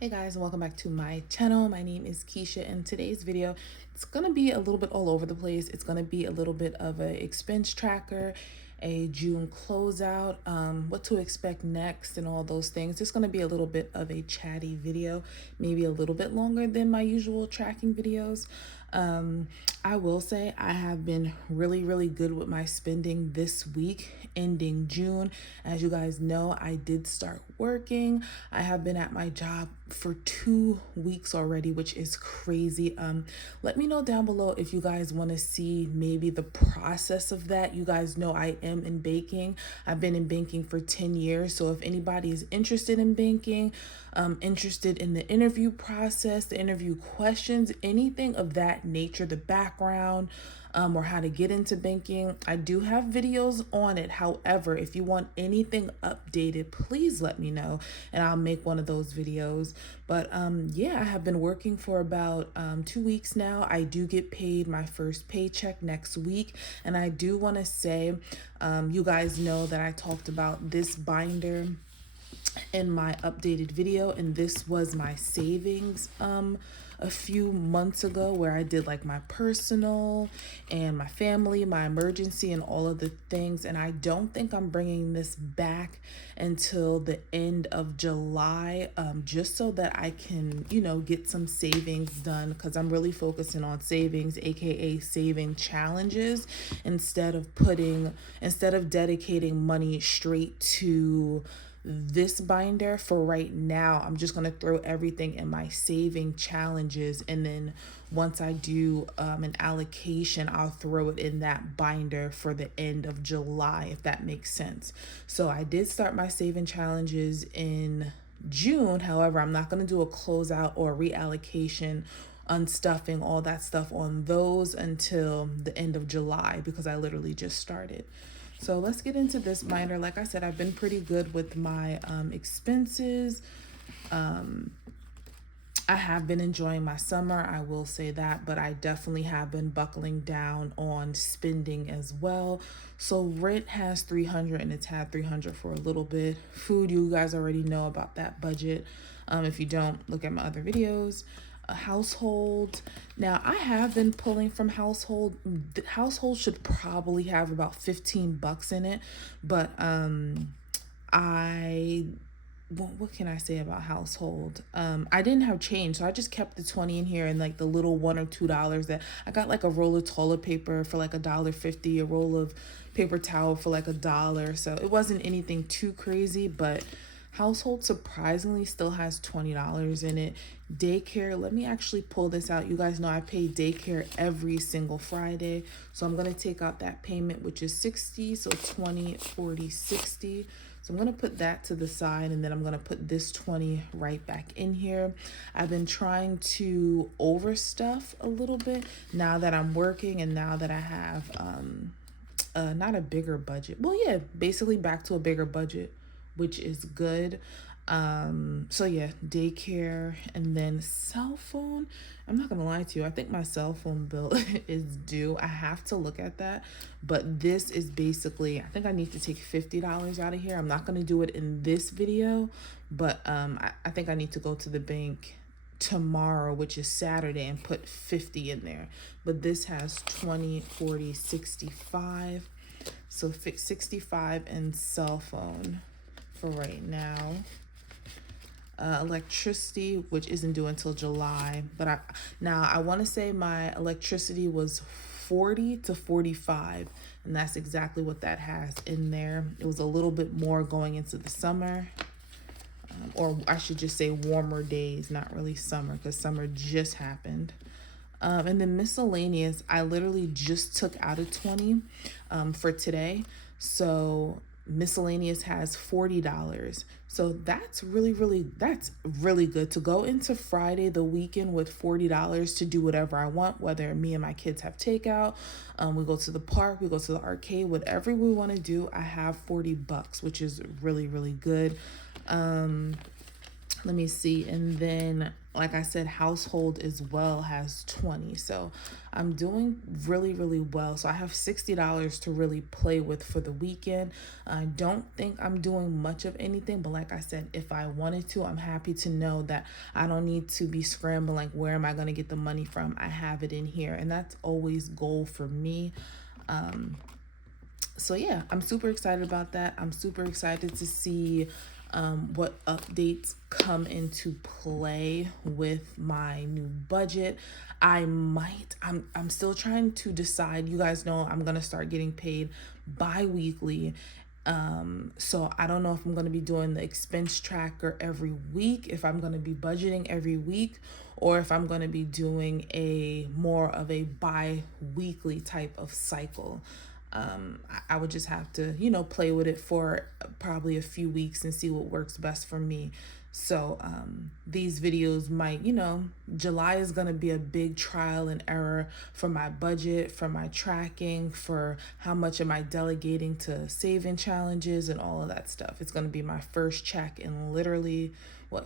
Hey guys, and welcome back to my channel. My name is Keisha, and today's video, it's gonna be a little bit all over the place. It's gonna be a little bit of a expense tracker, a June closeout, what to expect next and all those things. It's gonna be a little bit of a chatty video, maybe a little bit longer than my usual tracking videos. I will say I have been really good with my spending this week ending June. As you guys know, I did start working. I have been at my job for 2 weeks already, which is crazy. Let me know down below if you guys want to see maybe the process of that. You guys know I am in banking. I've been in banking for 10 years. So if anybody is interested in banking, interested in the interview process, the interview questions, anything of that nature, the background, or how to get into banking, I do have videos on it. However, if you want anything updated, please let me know and I'll make one of those videos. But yeah, I have been working for about 2 weeks now. I do get paid my first paycheck next week. And I do want to say, you guys know that I talked about this binder in my updated video, and this was my savings a few months ago, where I did like my personal and my family, my emergency, and all of the things. And I don't think I'm bringing this back until the end of July, just so that I can, get some savings done, because I'm really focusing on savings, aka saving challenges, instead of dedicating money straight to this binder. For right now, I'm just going to throw everything in my saving challenges, and then once I do an allocation, I'll throw it in that binder for the end of July, if that makes sense. So I did start my saving challenges in June. However, I'm not going to do a closeout or reallocation, unstuffing, all that stuff on those until the end of July, because I literally just started. So let's get into this binder. Like I said, I've been pretty good with my expenses. I have been enjoying my summer, I will say that, but I definitely have been buckling down on spending as well. So rent has 300, and it's had 300 for a little bit. Food, you guys already know about that budget. If you don't, look at my other videos. Household, now I have been pulling from household. The household should probably have about 15 bucks in it, but I what can I say about household? I didn't have change, so I just kept the 20 in here, and like the little $1 or $2 that I got, like a roll of toilet paper for like $1.50, a roll of paper towel for like $1. So it wasn't anything too crazy, but household surprisingly still has $20 in it. Daycare, let me actually pull this out. You guys know I pay daycare every single Friday. So I'm going to take out that payment, which is 60. So 20, 40, 60. So I'm going to put that to the side, and then I'm going to put this 20 right back in here. I've been trying to overstuff a little bit now that I'm working, and now that I have not a bigger budget. Well, yeah, basically back to a bigger budget, which is good. So yeah, daycare, and then cell phone. I'm not gonna lie to you, I think my cell phone bill is due. I have to look at that, but this is basically, I think I need to take $50 out of here. I'm not gonna do it in this video, but I think I need to go to the bank tomorrow, which is Saturday, and put 50 in there. But this has 20, 40, 65. So fix 65 in cell phone for right now. Electricity, which isn't due until July, but I want to say my electricity was 40 to 45, and that's exactly what that has in there. It was a little bit more going into the summer, or I should just say warmer days, not really summer, because summer just happened. And then miscellaneous, I literally just took out a 20 for today. So miscellaneous has $40. So that's really good to go into Friday, the weekend, with $40 to do whatever I want, whether me and my kids have takeout, we go to the park, we go to the arcade, whatever we want to do. I have 40 bucks, which is really good. let me see. And then, like I said, household as well has 20. So I'm doing really, really well. So I have $60 to really play with for the weekend. I don't think I'm doing much of anything, but like I said, if I wanted to, I'm happy to know that I don't need to be scrambling like, where am I going to get the money from? I have it in here, and that's always goal for me. So yeah, I'm super excited about that. I'm super excited to see what updates come into play with my new budget. I'm still trying to decide. You guys know I'm gonna start getting paid bi-weekly. So I don't know if I'm gonna be doing the expense tracker every week, if I'm gonna be budgeting every week, or if I'm gonna be doing a more of a bi-weekly type of cycle. I would just have to, play with it for probably a few weeks and see what works best for me. So these videos might, July is going to be a big trial and error for my budget, for my tracking, for how much am I delegating to saving challenges and all of that stuff. It's going to be my first check in literally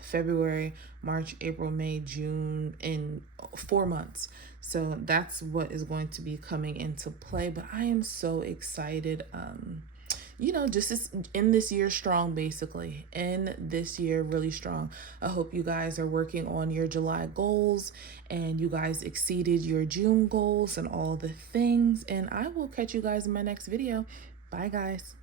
February, March, April, May, June, in 4 months. So that's what is going to be coming into play. But I am so excited. Just in this year strong, basically. In this year, really strong. I hope you guys are working on your July goals and you guys exceeded your June goals and all the things. And I will catch you guys in my next video. Bye, guys.